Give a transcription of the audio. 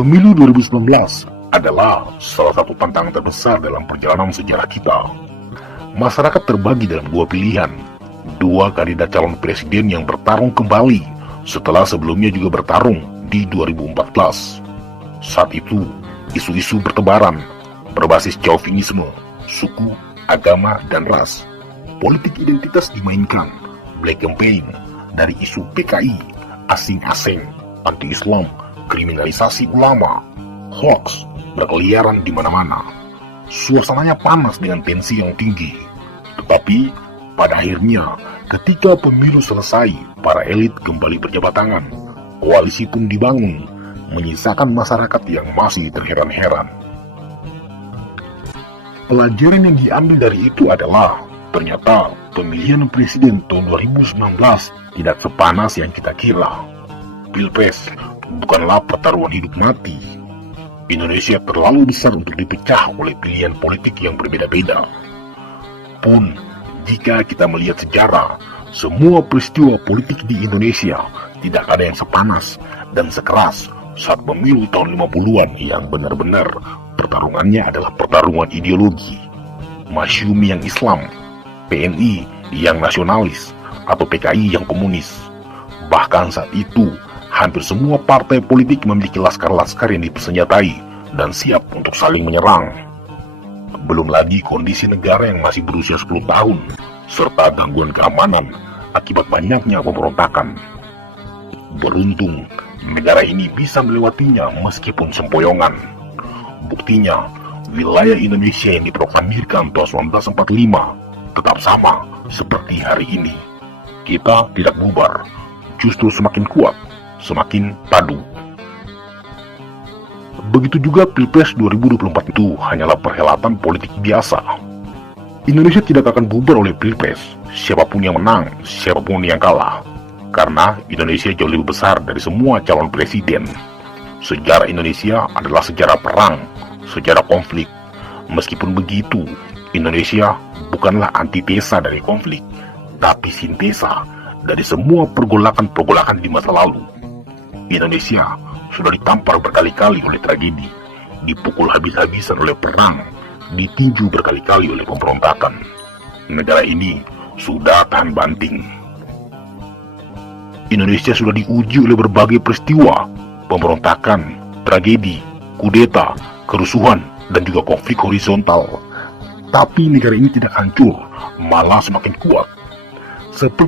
Pemilu 2019 adalah salah satu tantangan terbesar dalam perjalanan sejarah kita. Masyarakat terbagi dalam dua pilihan, dua kandidat calon presiden yang bertarung kembali setelah sebelumnya juga bertarung di 2014. Saat itu, isu-isu bertebaran berbasis chauvinisme, suku, agama, dan ras. Politik identitas dimainkan, black campaign dari isu PKI, asing-asing, anti-Islam, kriminalisasi ulama, hoax berkeliaran di mana-mana. Suasananya panas dengan tensi yang tinggi. Tetapi pada akhirnya, ketika pemilu selesai, para elit kembali berjabat tangan. Koalisi pun dibangun, menyisakan masyarakat yang masih terheran-heran. Pelajaran yang diambil dari itu adalah, ternyata pemilihan presiden tahun 2019 tidak sepanas yang kita kira. Pilpres bukanlah pertaruhan hidup mati. Indonesia terlalu besar untuk dipecah oleh pilihan politik yang berbeda-beda. Pun, jika kita melihat sejarah, semua peristiwa politik di Indonesia tidak ada yang sepanas dan sekeras saat pemilu tahun 50-an yang benar-benar pertarungannya adalah pertarungan ideologi. Masyumi yang Islam, PNI yang nasionalis, atau PKI yang komunis. Bahkan saat itu, hampir semua partai politik memiliki laskar-laskar yang dipersenjatai dan siap untuk saling menyerang. Belum lagi kondisi negara yang masih berusia 10 tahun, serta gangguan keamanan akibat banyaknya pemberontakan. Beruntung, negara ini bisa melewatinya meskipun sempoyongan. Buktinya, wilayah Indonesia yang diproklamirkan tahun 1945 tetap sama seperti hari ini. Kita tidak bubar, justru semakin kuat, semakin padu. Begitu juga Pilpres 2024 itu hanyalah perhelatan politik biasa. Indonesia tidak akan bubar oleh Pilpres, siapapun yang menang, siapapun yang kalah. Karena Indonesia jauh lebih besar dari semua calon presiden. Sejarah Indonesia adalah sejarah perang, sejarah konflik. Meskipun begitu, Indonesia bukanlah antitesa dari konflik, tapi sintesa dari semua pergolakan-pergolakan di masa lalu. Indonesia sudah ditampar berkali-kali oleh tragedi, dipukul habis-habisan oleh perang, ditinju berkali-kali oleh pemberontakan. Negara ini sudah tahan banting. Indonesia sudah diuji oleh berbagai peristiwa, pemberontakan, tragedi, kudeta, kerusuhan, dan juga konflik horizontal. Tapi negara ini tidak hancur, malah semakin kuat. Seperti